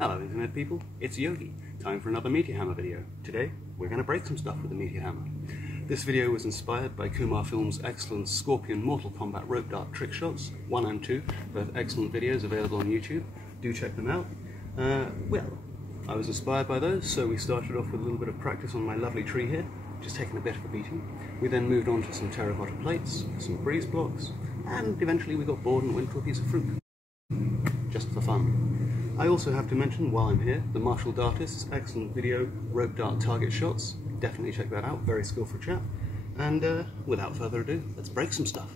Hello Internet people, it's Yogi. Time for another Meteor Hammer video. Today, we're going to break some stuff with the Meteor Hammer. This video was inspired by Kumar Films' excellent Scorpion Mortal Kombat rope dart trick shots, 1 and 2, both excellent videos available on YouTube. Do check them out. Well, I was inspired by those, so we started off with a little bit of practice on my lovely tree here, just taking a bit of a beating. We then moved on to some terracotta plates, some breeze blocks, and eventually we got bored and went to a piece of fruit. Just for fun. I also have to mention, while I'm here, the martial dartist's excellent video, rope dart target shots. Definitely check that out, very skillful chap. And without further ado, let's break some stuff.